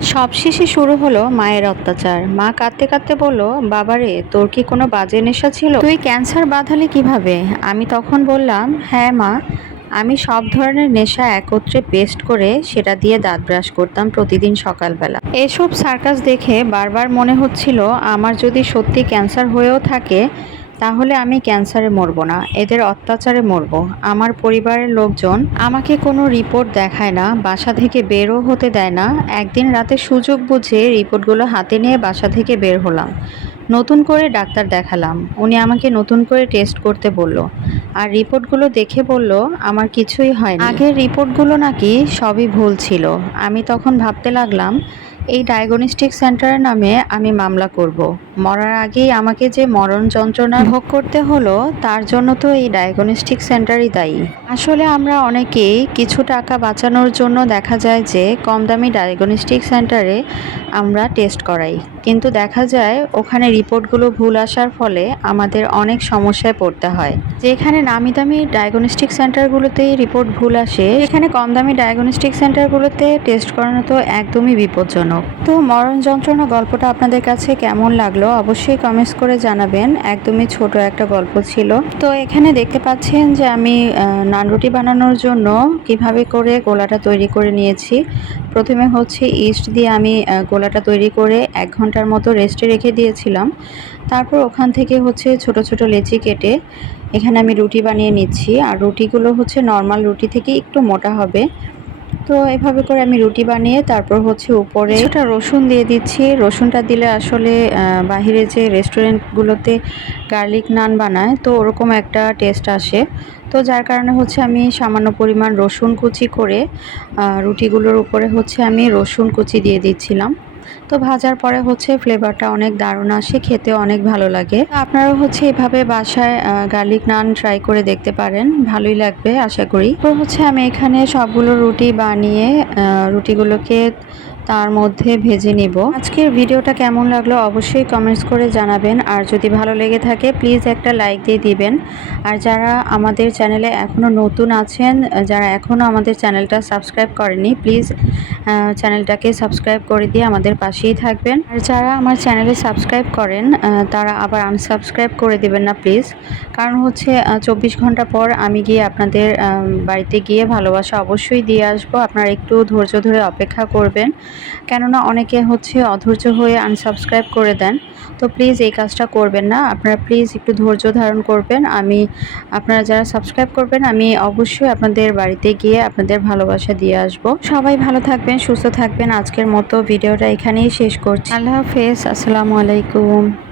সবশেষে শুরু হলো মায়ের অত্যাচার। মা কাঁদতে কাঁদতে বলল, বাবারে, তোর কি কোনো বাজে নেশা ছিল? তুই ক্যান্সার বাঁধালি কীভাবে? আমি তখন বললাম হ্যাঁ মা, আমি সব ধরনের নেশা একত্রে পেস্ট করে সেটা দিয়ে দাঁত ব্রাশ করতাম প্রতিদিন সকালবেলা। এসব সার্কাস দেখে বারবার মনে হচ্ছিল, আমার যদি সত্যি ক্যান্সার হয়েও থাকে তাহলে আমি ক্যান্সারে মরবো না, এদের অত্যাচারে মরবো। আমার পরিবারের লোকজন আমাকে কোনো রিপোর্ট দেখায় না, বাসা থেকে বেরও হতে দেয় না। একদিন রাতে সুযোগ বুঝে রিপোর্টগুলো হাতে নিয়ে বাসা থেকে বের হলাম। নতুন করে ডাক্তার দেখালাম। উনি আমাকে নতুন করে টেস্ট করতে বলল। আর রিপোর্টগুলো দেখে বলল, আমার কিছুই হয়নি। আগের রিপোর্টগুলো নাকি সবই ভুল ছিল। আমি তখন ভাবতে লাগলাম এই ডায়াগনস্টিক সেন্টারের নামে আমি মামলা করব। মরার আগেই আমাকে যে মরণ যন্ত্রণা ভোগ করতে হলো, তার জন্য তো এই ডায়াগনস্টিক সেন্টারই দায়ী আসলে আমরা অনেকেই কিছু টাকা বাঁচানোর জন্য দেখা যায় যে, কম দামি ডায়াগনস্টিক সেন্টারে আমরা টেস্ট করাই কিন্তু দেখা যায় ওখানে রিপোর্টগুলো ভুল আসার ফলে আমাদের অনেক সমস্যায় পড়তে হয়। যেখানে নামি দামি ডায়াগনস্টিক সেন্টারগুলোতেই রিপোর্ট ভুল আসে এখানে কম দামি ডায়াগনস্টিক সেন্টারগুলোতে টেস্ট করানো তো একদমই বিপজ্জনক। তো মরণ যন্ত্রণা গল্পটা আপনাদের কাছে কেমন লাগল অবশ্যই কমেন্টস করে জানাবেন। একদমই ছোট একটা গল্প ছিল। তো এখানে দেখতে পাচ্ছেন যে আমি নানরুটি বানানোর জন্য কীভাবে করে গোলাটা তৈরি করে নিয়েছি। প্রথমে হচ্ছে ইস্ট দিয়ে আমি গোলাটা তৈরি করে এক ঘণ্টার মতো রেস্টে রেখে দিয়েছিলাম। তারপর ওখান থেকে হচ্ছে ছোট ছোট লেচি কেটে এখানে আমি রুটি বানিয়ে নিচ্ছি। আর রুটিগুলো হচ্ছে নর্মাল রুটি থেকে একটু মোটা হবে। তো এভাবে করে আমি রুটি বানিয়ে তারপর হচ্ছে উপরে কিছুটা রসুন দিয়ে দিচ্ছি। রসুনটা দিলে আসলে বাহিরে যে রেস্টুরেন্টগুলোতে গার্লিক নান বানায়, তো ওরকম একটা টেস্ট আসে। তো যার কারণে হচ্ছে আমি সামান্য পরিমাণ রসুন কুচি করে রুটিগুলোর উপরে হচ্ছে আমি রসুন কুচি দিয়ে দিচ্ছিলাম। তো ভাজার পরে হচ্ছে ফ্লেভারটা অনেক দারুণ আসে খেতে অনেক ভালো লাগে। আপনারাও হচ্ছে এভাবে বাসায় গার্লিক নান ট্রাই করে দেখতে পারেন, ভালোই লাগবে আশা করি। তো হচ্ছে আমি এখানে সবগুলো রুটি বানিয়ে রুটিগুলোকে তার মধ্যে ভেজে নিব। আজকের ভিডিওটা কেমন লাগল অবশ্যই কমেন্টস করে জানাবেন। আর যদি ভালো লেগে থাকে প্লিজ একটা লাইক দিয়ে দিবেন। আর যারা আমাদের চ্যানেলে এখনও নতুন আছেন, যারা এখনও আমাদের চ্যানেলটা সাবস্ক্রাইব করেনি প্লিজ চ্যানেলটাকে সাবস্ক্রাইব করে দিয়ে আমাদের পাশেই থাকবেন। আর যারা আমার চ্যানেলে সাবস্ক্রাইব করেন তারা আবার আনসাবস্ক্রাইব করে দেবেন না প্লিজ কারণ হচ্ছে চব্বিশ ঘণ্টা পর আমি গিয়ে আপনাদের বাড়িতে গিয়ে ভালোবাসা অবশ্যই দিয়ে আসব। আপনারা একটু ধৈর্য ধরে অপেক্ষা করবেন। কেননা অনেকে হচ্ছে অধৈর্য হয়ে আনসাবস্ক্রাইব করে দেন। তো প্লিজ এই কাজটা করবেন না। আপনারা প্লিজ একটু ধৈর্য ধারণ করবেন। আমি, আপনারা যারা সাবস্ক্রাইব করবেন, আমি অবশ্যই আপনাদের বাড়িতে গিয়ে আপনাদের ভালোবাসা দিয়ে আসব। সবাই ভালো থাকবেন, সুস্থ থাকবেন। আজকের মতো ভিডিওটা এখানেই শেষ করছি। আল্লাহ হাফেজ। আসসালামু আলাইকুম।